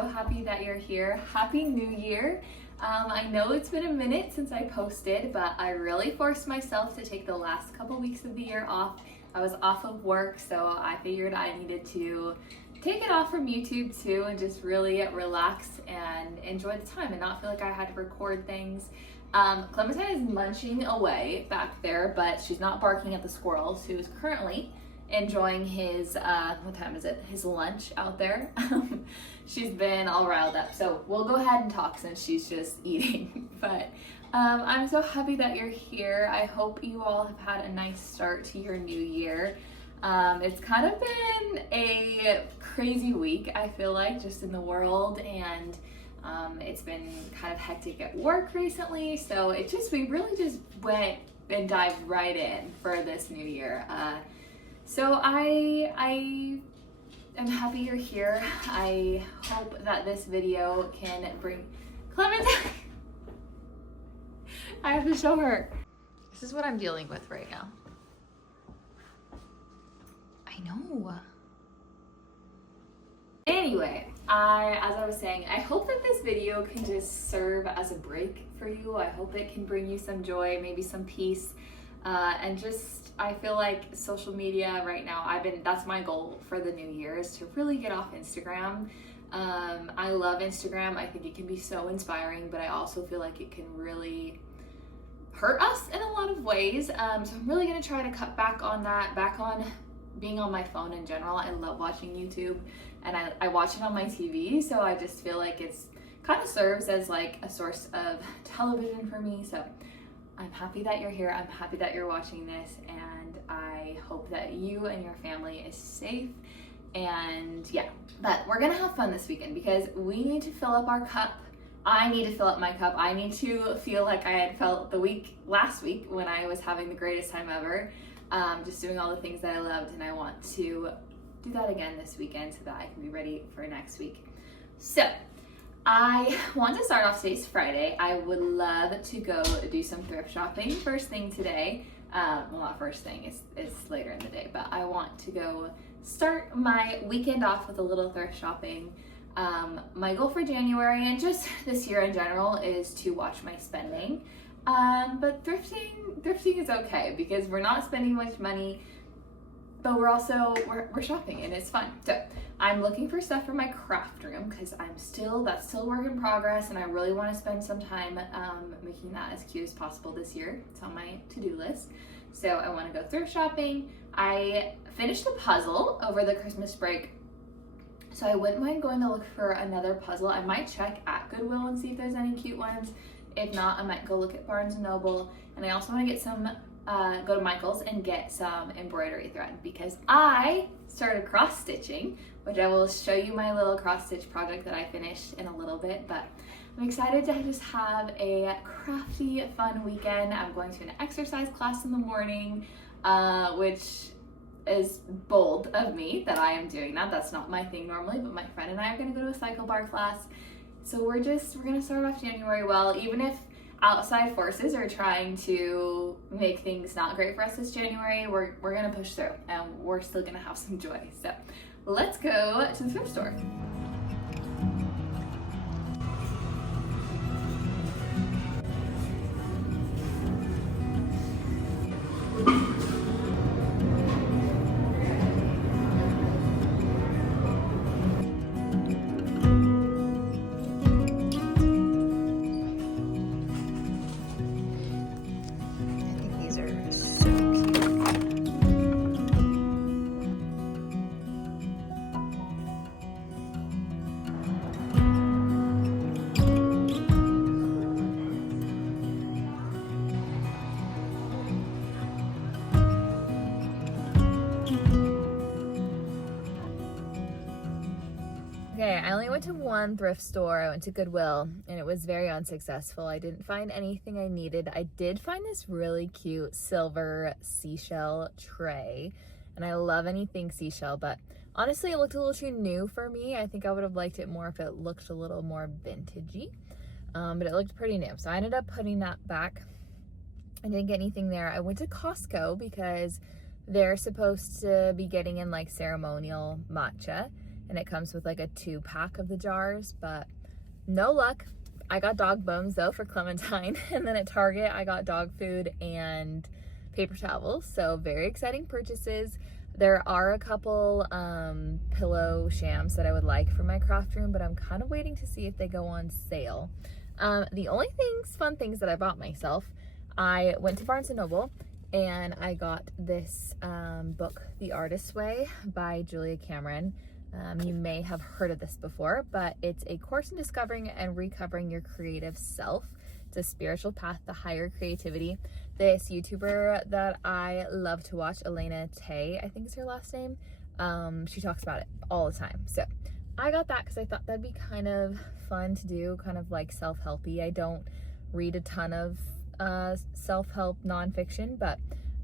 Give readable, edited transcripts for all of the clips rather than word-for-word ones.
so happy that you're here. Happy New Year. I know it's been a minute since I posted, but I really forced myself to take the last couple weeks of the year off. I was off of work, so I figured I needed to take it off from YouTube too and just really relax and enjoy the time and not feel like I had to record things. Clementine is munching away back there, but she's not barking at the squirrels, who's currently enjoying his, what time is it? His lunch out there. She's been all riled up, so we'll go ahead and talk since she's just eating. But I'm so happy that you're here. I hope you all have had a nice start to your new year. It's kind of been a crazy week, I feel like, just in the world, and it's been kind of hectic at work recently, so we really just went and dived right in for this new year. So I am happy you're here. I hope that this video can bring Clementine. I have to show her. This is what I'm dealing with right now. I know. Anyway, as I was saying, I hope that this video can just serve as a break for you. I hope it can bring you some joy, maybe some peace, and just, I feel like social media right now, that's my goal for the new year, is to really get off Instagram. I love Instagram. I think it can be so inspiring, but I also feel like it can really hurt us in a lot of ways. So I'm really gonna try to cut back on that, back on being on my phone in general. I love watching YouTube, and I watch it on my TV, so I just feel like it's kind of serves as like a source of television for me. So I'm happy that you're here. I'm happy that you're watching this, and I hope that you and your family is safe. And yeah, but we're gonna have fun this weekend because we need to fill up our cup. I need to fill up my cup. I need to feel like I had felt last week when I was having the greatest time ever, just doing all the things that I loved, and I want to do that again this weekend so that I can be ready for next week. So I want to start off, today's Friday. I would love to go do some thrift shopping first thing today. Well, not first thing, it's later in the day, but I want to go start my weekend off with a little thrift shopping. My goal for January and just this year in general is to watch my spending. But thrifting is okay because we're not spending much money, but we're shopping and it's fun. So I'm looking for stuff for my craft room because that's still work in progress, and I really want to spend some time making that as cute as possible this year. It's on my to-do list. So I want to go thrift shopping. I finished a puzzle over the Christmas break, so I wouldn't mind going to look for another puzzle. I might check at Goodwill and see if there's any cute ones. If not, I might go look at Barnes & Noble. And I also want to get go to Michael's and get some embroidery thread because I started cross stitching, which I will show you my little cross stitch project that I finished in a little bit. But I'm excited to just have a crafty, fun weekend. I'm going to an exercise class in the morning, which is bold of me that I am doing that. That's not my thing normally, but my friend and I are going to go to a cycle bar class. So we're going to start off January well, even if outside forces are trying to make things not great for us this January. We're going to push through, and we're still going to have some joy. So let's go to the thrift store. Okay, I only went to one thrift store. I went to Goodwill, and it was very unsuccessful. I didn't find anything I needed. I did find this really cute silver seashell tray, and I love anything seashell, but honestly, it looked a little too new for me. I think I would have liked it more if it looked a little more vintagey, but it looked pretty new. So I ended up putting that back. I didn't get anything there. I went to Costco because they're supposed to be getting in like ceremonial matcha. and it comes with like a 2-pack of the jars, but no luck. I got dog bones though for Clementine, and then at Target I got dog food and paper towels, so very exciting purchases. There are a couple pillow shams that I would like for my craft room, but I'm kind of waiting to see if they go on sale. The only fun things that I bought myself, I went to Barnes & Noble and I got this book, The Artist's Way by Julia Cameron. You may have heard of this before, but it's a course in discovering and recovering your creative self. It's a spiritual path to higher creativity. This YouTuber that I love to watch, Elena Tay, I think is her last name, she talks about it all the time. So I got that because I thought that'd be kind of fun to do, kind of like self-helpy. I don't read a ton of self-help nonfiction, but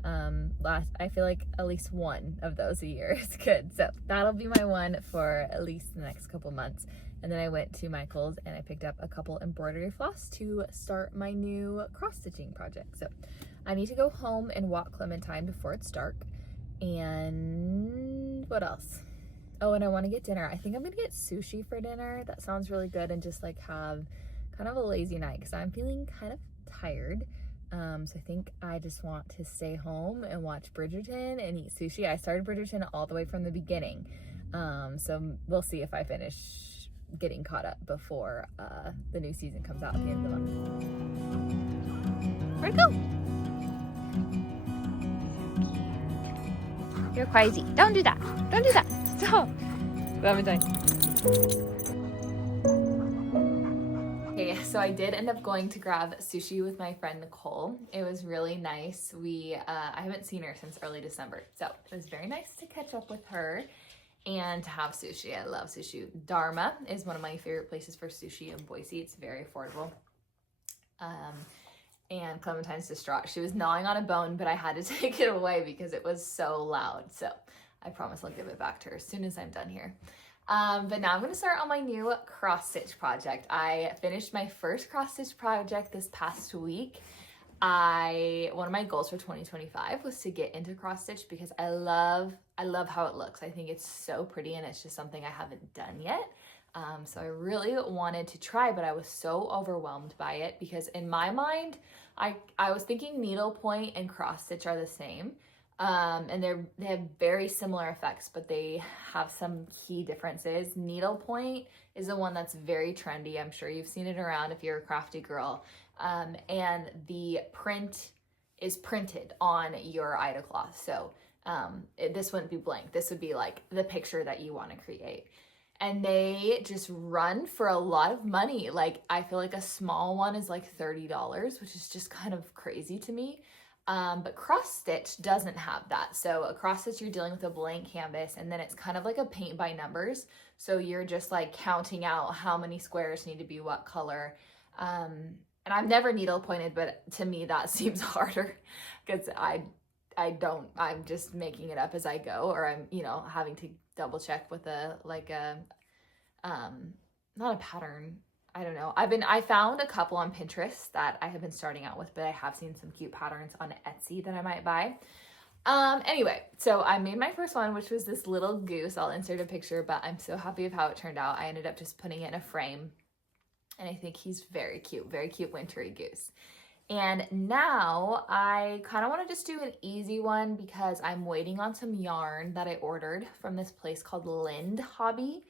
I feel like at least one of those a year is good. So that'll be my one for at least the next couple months. And then I went to Michael's and I picked up a couple embroidery floss to start my new cross-stitching project. So I need to go home and walk Clementine before it's dark. And what else? Oh, and I want to get dinner. I think I'm gonna get sushi for dinner. That sounds really good, and just like have kind of a lazy night because I'm feeling kind of tired. So I think I just want to stay home and watch Bridgerton and eat sushi. I started Bridgerton all the way from the beginning. So we'll see if I finish getting caught up before the new season comes out at the end of the month. Where'd it go? You're crazy. Don't do that. Don't do that. Stop. Clementine. Okay, so I did end up going to grab sushi with my friend Nicole. It was really nice. I haven't seen her since early December, so it was very nice to catch up with her and to have sushi. I love sushi. Dharma is one of my favorite places for sushi in Boise. It's very affordable. And Clementine's distraught. She was gnawing on a bone, but I had to take it away because it was so loud. So I promise I'll give it back to her as soon as I'm done here. But now I'm going to start on my new cross-stitch project. I finished my first cross-stitch project this past week. One of my goals for 2025 was to get into cross-stitch because I love how it looks. I think it's so pretty, and it's just something I haven't done yet. So I really wanted to try, but I was so overwhelmed by it because in my mind, I was thinking needlepoint and cross-stitch are the same. And they have very similar effects, but they have some key differences. Needlepoint is the one that's very trendy. I'm sure you've seen it around if you're a crafty girl. And the print is printed on your Ida cloth. So this wouldn't be blank. This would be like the picture that you want to create. And they just run for a lot of money. Like I feel like a small one is like $30, which is just kind of crazy to me. But cross stitch doesn't have that. So a cross stitch, you're dealing with a blank canvas, and then it's kind of like a paint by numbers. So you're just like counting out how many squares need to be what color. And I've never needle pointed, but to me that seems harder because I'm just making it up as I go, or I'm, having to double check with not a pattern. I don't know. I found a couple on Pinterest that I have been starting out with, but I have seen some cute patterns on Etsy that I might buy. Anyway, so I made my first one, which was this little goose. I'll insert a picture, but I'm so happy with how it turned out. I ended up just putting it in a frame, and I think he's very cute wintry goose. And now I kind of want to just do an easy one because I'm waiting on some yarn that I ordered from this place called Lind Hobby.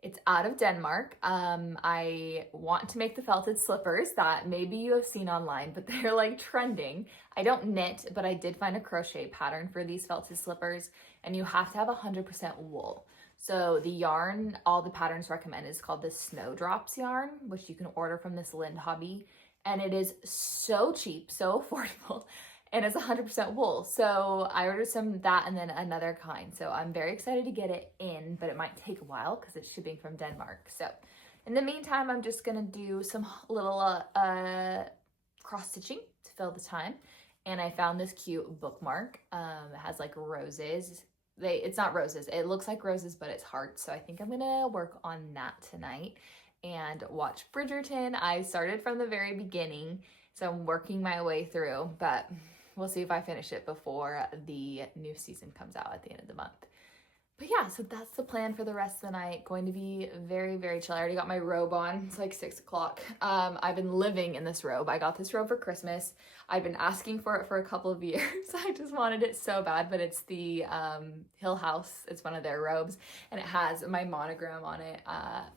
It's out of Denmark. I want to make the felted slippers that maybe you have seen online, but they're like trending. I don't knit, but I did find a crochet pattern for these felted slippers, and you have to have 100% wool. So the yarn, all the patterns recommend is called the Snowdrops yarn, which you can order from this Lind Hobby. And it is so cheap, so affordable, and it's 100% wool. So I ordered some of that and then another kind. So I'm very excited to get it in, but it might take a while because it's shipping from Denmark. So in the meantime, I'm just gonna do some little cross stitching to fill the time. And I found this cute bookmark. It has like roses. It's not roses. It looks like roses, but it's hearts. So I think I'm gonna work on that tonight and watch Bridgerton. I started from the very beginning, so I'm working my way through, but we'll see if I finish it before the new season comes out at the end of the month. But yeah, so that's the plan for the rest of the night. Going to be very, very chill. I already got my robe on. It's like 6 o'clock. I've been living in this robe. I got this robe for Christmas. I've been asking for it for a couple of years. I just wanted it so bad, but it's the Hill House. It's one of their robes, and it has my monogram on it.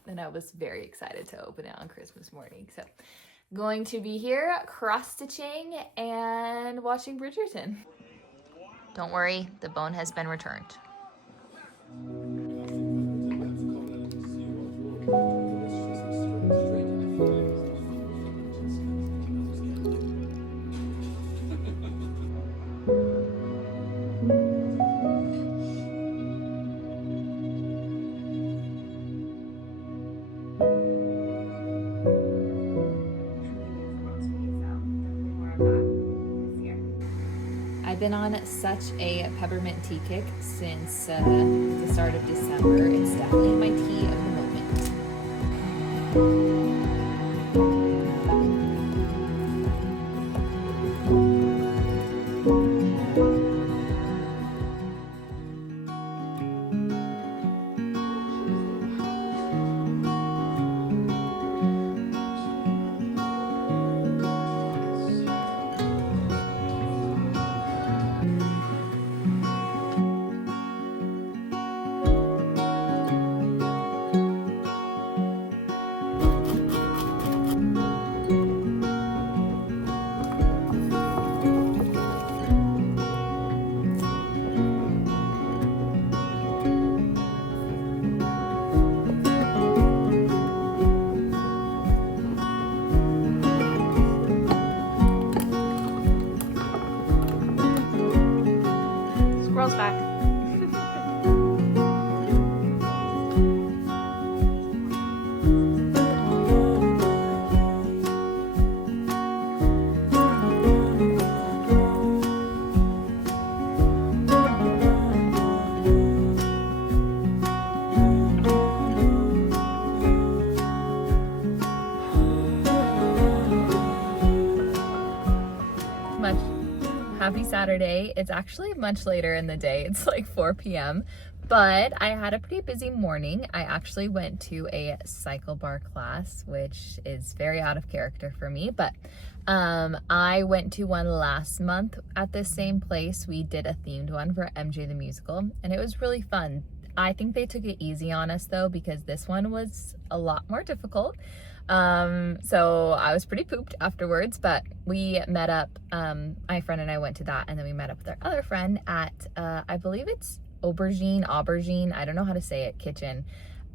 And I was very excited to open it on Christmas morning. So going to be here cross-stitching and watching Bridgerton. Don't worry, the bone has been returned. I've been on such a peppermint tea kick since the start of December. It's definitely my tea of the moment. Squirrel's back. Happy Saturday. It's actually much later in the day. It's like 4 p.m. But I had a pretty busy morning. I actually went to a cycle bar class, which is very out of character for me. But I went to one last month at the same place. We did a themed one for MJ the Musical, and it was really fun. I think they took it easy on us though, because this one was a lot more difficult. So I was pretty pooped afterwards, but we met up, my friend and I went to that, and then we met up with our other friend at, I believe it's Aubergine, I don't know how to say it, kitchen.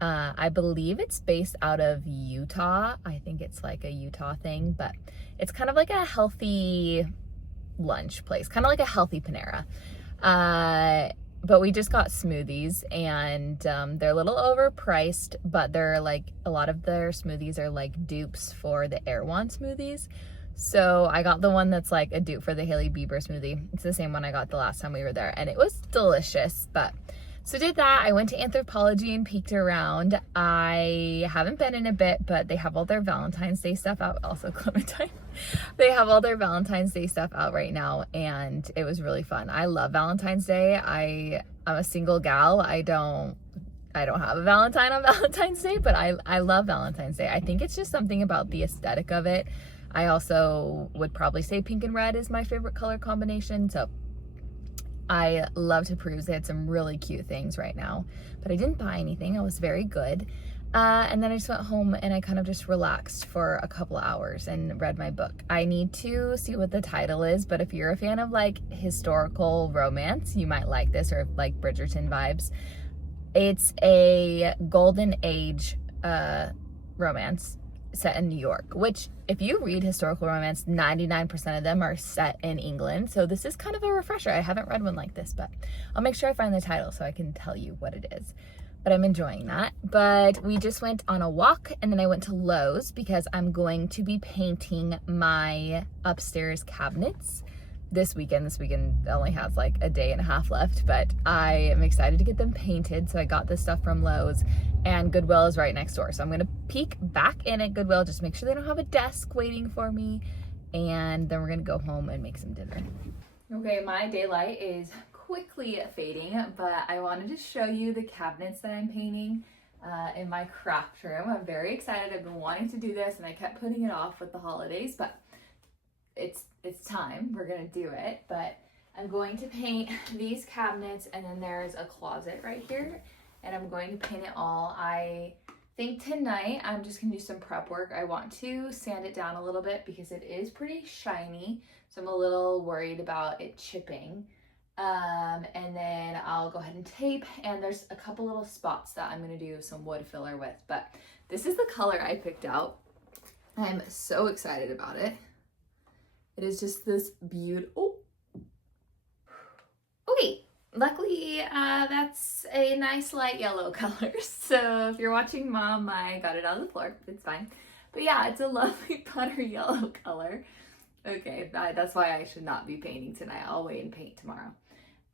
I believe it's based out of Utah. I think it's like a Utah thing, but it's kind of like a healthy lunch place, kind of like a healthy Panera. But we just got smoothies, and they're a little overpriced, but they're like, a lot of their smoothies are like dupes for the errands smoothies. So I got the one that's like a dupe for the Hailey Bieber smoothie. It's the same one I got the last time we were there, and it was delicious. But so did that. I went to Anthropologie and peeked around. I haven't been in a bit, but they have all their Valentine's Day stuff out. Also Clementine. They have all their Valentine's Day stuff out right now, and it was really fun. I love Valentine's Day. I'm a single gal. I don't have a Valentine on Valentine's Day, but I love Valentine's Day. I think it's just something about the aesthetic of it. I also would probably say pink and red is my favorite color combination, so I love to peruse. They had some really cute things right now, but I didn't buy anything. I was very good. And then I just went home and I kind of just relaxed for a couple of hours and read my book. I need to see what the title is, but if you're a fan of like historical romance, you might like this, or like Bridgerton vibes. It's a golden age romance set in New York, which if you read historical romance, 99% of them are set in England. So this is kind of a refresher. I haven't read one like this, but I'll make sure I find the title so I can tell you what it is. But I'm enjoying that. But we just went on a walk, and then I went to Lowe's because I'm going to be painting my upstairs cabinets this weekend. This weekend only has like a day and a half left, but I am excited to get them painted. So I got this stuff from Lowe's, and Goodwill is right next door. So I'm gonna peek back in at Goodwill, just make sure they don't have a desk waiting for me. And then we're gonna go home and make some dinner. Okay, my daylight is quickly fading, but I wanted to show you the cabinets that I'm painting in my craft room. I'm very excited. I've been wanting to do this and I kept putting it off with the holidays, but it's time. We're gonna do it. But I'm going to paint these cabinets, and then there's a closet right here, and I'm going to paint it all. I think tonight I'm just gonna do some prep work. I want to sand it down a little bit because it is pretty shiny, so I'm a little worried about it chipping. And then I'll go ahead and tape, and there's a couple little spots that I'm gonna do some wood filler with, but this is the color I picked out. I'm so excited about it. It is just this beautiful, okay, luckily that's a nice light yellow color. So if you're watching Mom, I got it on the floor, it's fine. But yeah, it's a lovely butter yellow color. Okay, that's why I should not be painting tonight. I'll wait and paint tomorrow.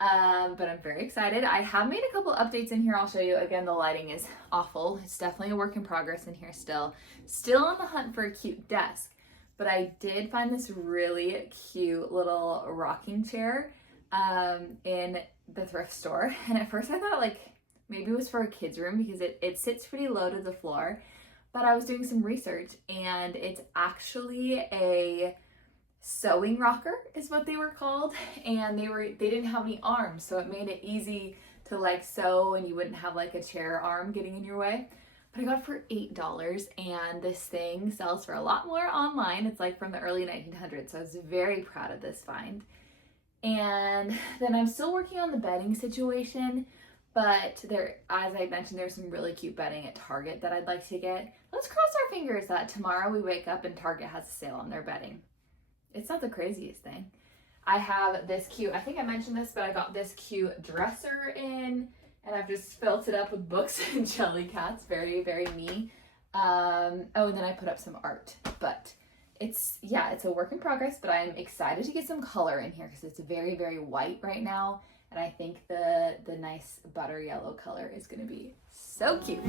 But I'm very excited. I have made a couple updates in here. I'll show you. Again, the lighting is awful. It's definitely a work in progress in here still. Still on the hunt for a cute desk. But I did find this really cute little rocking chair in the thrift store. And at first I thought like maybe it was for a kid's room because it sits pretty low to the floor. But I was doing some research, and it's actually a sewing rocker is what they were called, and they didn't have any arms, so it made it easy to like sew, and you wouldn't have like a chair arm getting in your way. But I got it for $8, and this thing sells for a lot more online. It's like from the early 1900s, so I was very proud of this find. And then I'm still working on the bedding situation, but there, as I mentioned, there's some really cute bedding at Target that I'd like to get. Let's cross our fingers that tomorrow we wake up and Target has a sale on their bedding. It's not the craziest thing. I have this cute, I think I mentioned this, but I got this cute dresser in, and I've just filled it up with books and jelly cats. Very, very me. Oh, and then I put up some art, but it's a work in progress, but I'm excited to get some color in here because it's very, very white right now. And I think the nice butter yellow color is gonna be so cute.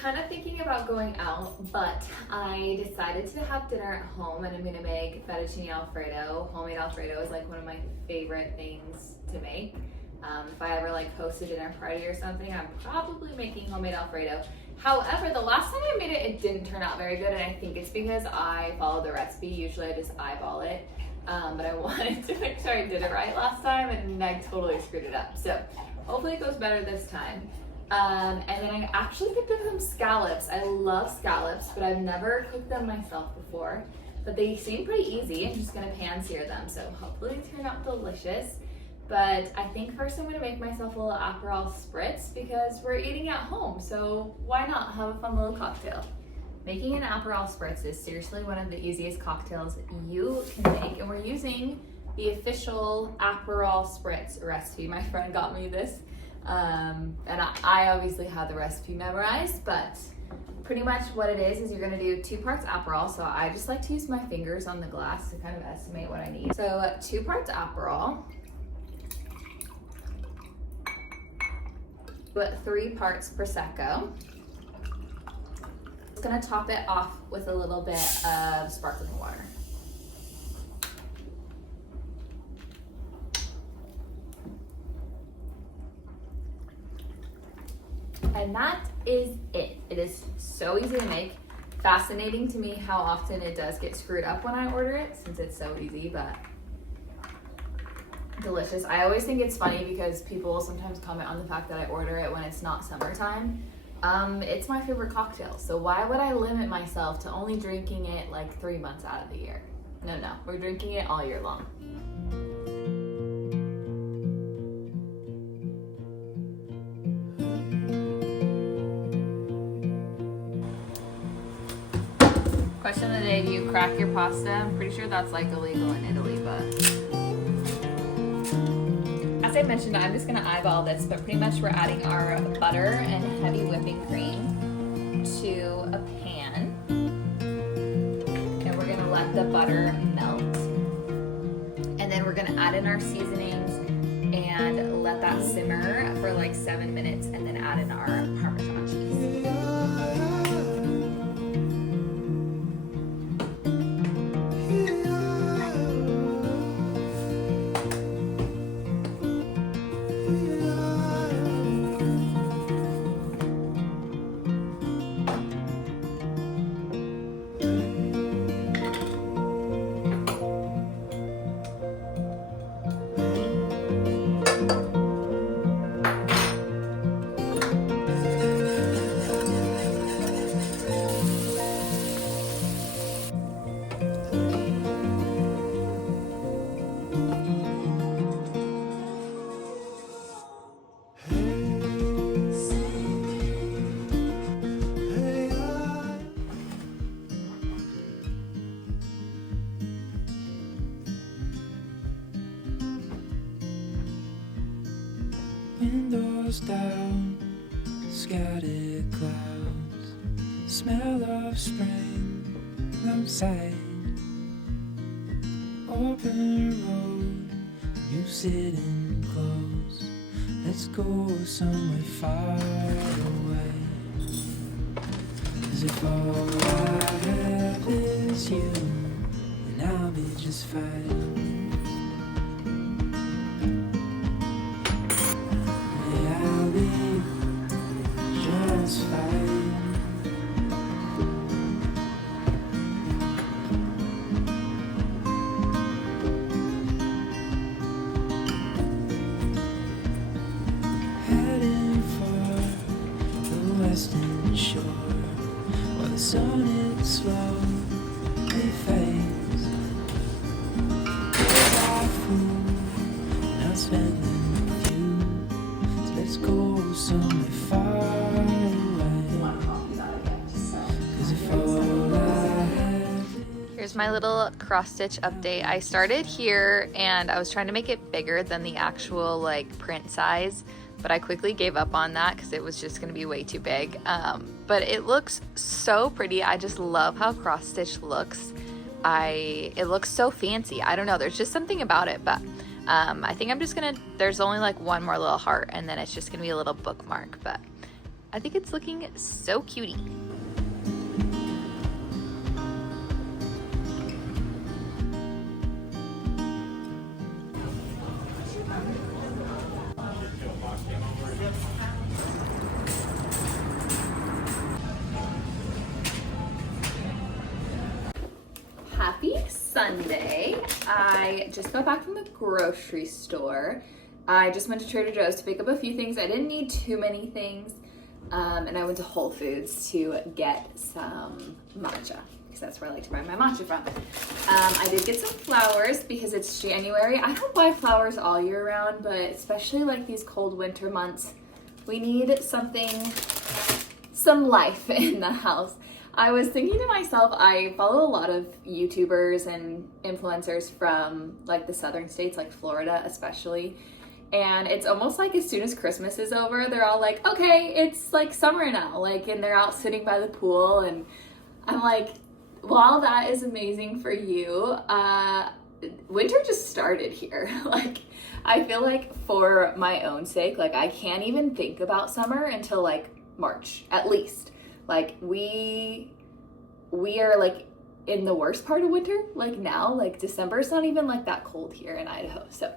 Kind of thinking about going out, but I decided to have dinner at home, and I'm gonna make fettuccine alfredo. Homemade alfredo is like one of my favorite things to make. If I ever like host a dinner party or something, I'm probably making homemade alfredo. However, the last time I made it, it didn't turn out very good, and I think it's because I followed the recipe. Usually I just eyeball it, but I wanted to make sure I did it right last time, and I totally screwed it up. So hopefully it goes better this time. And then I actually picked up some scallops. I love scallops, but I've never cooked them myself before. But they seem pretty easy. I'm just gonna pan sear them, so hopefully they turn out delicious. But I think first I'm gonna make myself a little Aperol spritz because we're eating at home, so why not have a fun little cocktail? Making an Aperol spritz is seriously one of the easiest cocktails you can make, and we're using the official Aperol spritz recipe. My friend got me this. And I obviously have the recipe memorized, but pretty much what it is you're gonna do 2 parts Aperol. So I just like to use my fingers on the glass to kind of estimate what I need. So 2 parts Aperol, but 3 parts Prosecco. Just gonna top it off with a little bit of sparkling water. And that is it. It is so easy to make. Fascinating to me how often it does get screwed up when I order it, since it's so easy, but delicious. I always think it's funny because people sometimes comment on the fact that I order it when it's not summertime. It's my favorite cocktail, so why would I limit myself to only drinking it like 3 months out of the year? No, we're drinking it all year long. Question of the day, do you crack your pasta? I'm pretty sure that's like illegal in Italy, but as I mentioned, I'm just gonna eyeball this, but pretty much we're adding our butter and heavy whipping cream to a pan. And we're gonna let the butter melt. And then we're gonna add in our seasonings and let that simmer for like 7 minutes, and then add in our Parmesan cheese. Windows down, scattered clouds, smell of spring outside. Open road, you sitting close. Let's go somewhere far away. 'Cause if all I have is you, then I'll be just fine. Yeah, I'll be just fine. Heading for the western shore, while the sun it slowly fades. I fool, now spending with you. So let's go somewhere far away. 'Cause if all I have. Here's my little cross stitch update. I started here and I was trying to make it bigger than the actual like print size, but I quickly gave up on that because it was just going to be way too big. But it looks so pretty. I just love how cross stitch looks. It looks so fancy. I don't know, there's just something about it, but I think I'm just gonna, there's only like one more little heart and then it's just gonna be a little bookmark, but I think it's looking so cutie. Happy Sunday. I just got back from the grocery store. I just went to Trader Joe's to pick up a few things. I didn't need too many things. And I went to Whole Foods to get some matcha because that's where I like to buy my matcha from. I did get some flowers because it's January. I don't buy flowers all year round, but especially like these cold winter months, we need something, some life in the house. I was thinking to myself, I follow a lot of YouTubers and influencers from like the southern states, like Florida especially. And it's almost like as soon as Christmas is over, they're all like, okay, it's like summer now. Like, and they're out sitting by the pool. And I'm like, while that is amazing for you, winter just started here. Like, I feel like for my own sake, like I can't even think about summer until like March, at least. Like we are like in the worst part of winter, like now, like December's not even like that cold here in Idaho. So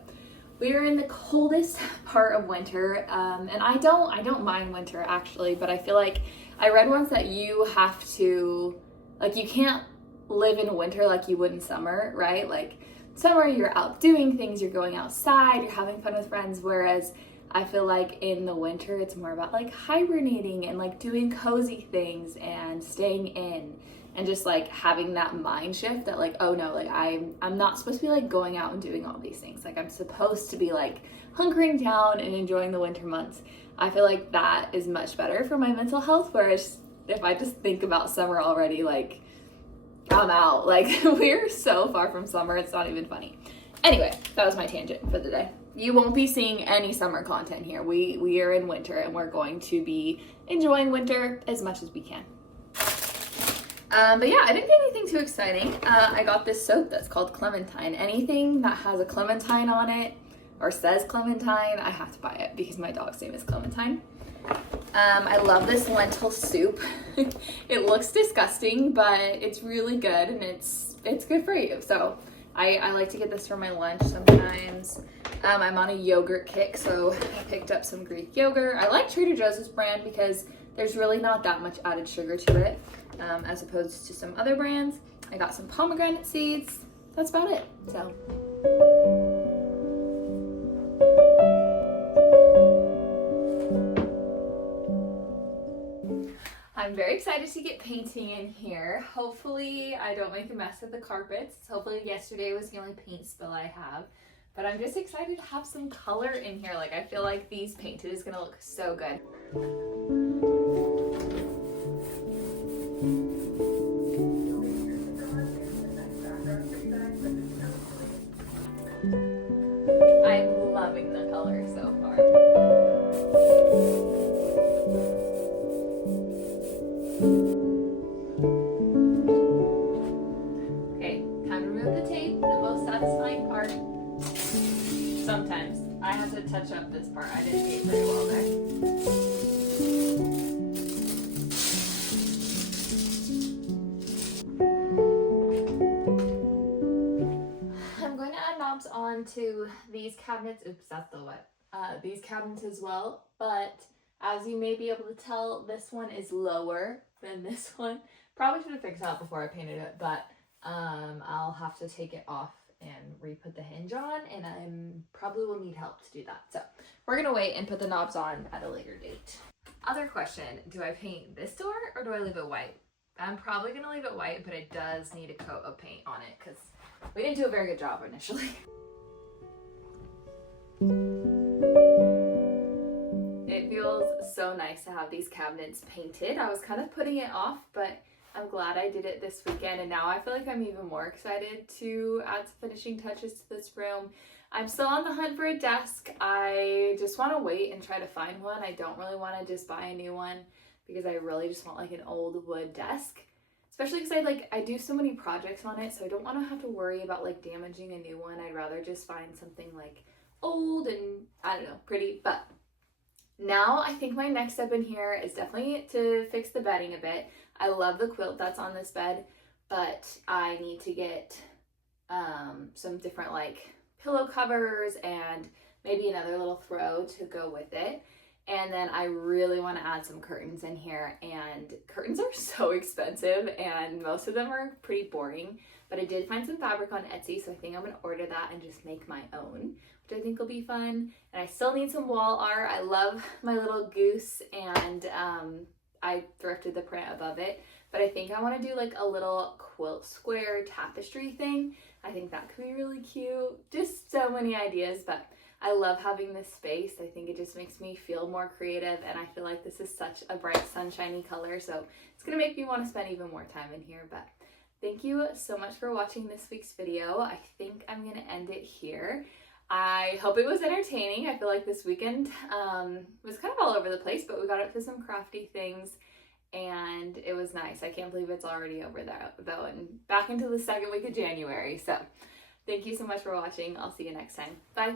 we are in the coldest part of winter. And I don't mind winter actually, but I feel like I read once that you have to, like you can't live in winter like you would in summer, right? Like summer, you're out doing things, you're going outside, you're having fun with friends, whereas I feel like in the winter, it's more about like hibernating and like doing cozy things and staying in and just like having that mind shift that like, oh no, like I'm not supposed to be like going out and doing all these things. Like I'm supposed to be like hunkering down and enjoying the winter months. I feel like that is much better for my mental health. Whereas if I just think about summer already, like I'm out. Like we're so far from summer, it's not even funny. Anyway, that was my tangent for the day. You won't be seeing any summer content here. We are in winter and we're going to be enjoying winter as much as we can. But yeah, I didn't get anything too exciting. I got this soap that's called Clementine. Anything that has a clementine on it or says Clementine, I have to buy it because my dog's name is Clementine. I love this lentil soup. It looks disgusting, but it's really good and it's good for you. So I like to get this for my lunch sometimes. I'm on a yogurt kick, so I picked up some Greek yogurt. I like Trader Joe's brand because there's really not that much added sugar to it, as opposed to some other brands. I got some pomegranate seeds. That's about it. So. I'm very excited to get painting in here. Hopefully I don't make a mess of the carpets. Hopefully yesterday was the only paint spill I have. But I'm just excited to have some color in here. Like I feel like these painted is gonna look so good. I'm loving the color so far. Okay, time to remove the tape, the most satisfying part. Sometimes. I have to touch up this part. I didn't tape very well there. I'm going to add knobs onto these cabinets. Oops, that's the what. These cabinets as well, but as you may be able to tell, this one is lower than this one. Probably should have fixed that before I painted it, but I'll have to take it off and re-put the hinge on, and I probably will need help to do that. So we're gonna wait and put the knobs on at a later date. Other question, do I paint this door or do I leave it white? I'm probably gonna leave it white, but it does need a coat of paint on it because we didn't do a very good job initially. It feels so nice to have these cabinets painted. I was kind of putting it off, but I'm glad I did it this weekend, and now I feel like I'm even more excited to add some finishing touches to this room. I'm still on the hunt for a desk. I just want to wait and try to find one. I don't really want to just buy a new one because I really just want like an old wood desk, especially because I do so many projects on it, so I don't want to have to worry about like damaging a new one. I'd rather just find something like old and, I don't know, pretty. But now I think my next step in here is definitely to fix the bedding a bit. I love the quilt that's on this bed, but I need to get some different like pillow covers and maybe another little throw to go with it. And then I really want to add some curtains in here, and curtains are so expensive and most of them are pretty boring, but I did find some fabric on Etsy, so I think I'm going to order that and just make my own, which I think will be fun. And I still need some wall art. I love my little goose, and I thrifted the print above it, but I think I want to do like a little quilt square tapestry thing. I think that could be really cute. Just so many ideas, but I love having this space. I think it just makes me feel more creative, and I feel like this is such a bright sunshiny color, so it's gonna make me want to spend even more time in here. But thank you so much for watching this week's video. I think I'm gonna end it here. I hope it was entertaining. I feel like this weekend was kind of all over the place, but we got up to some crafty things and it was nice. I can't believe it's already over though, and back into the second week of January. So thank you so much for watching. I'll see you next time. Bye.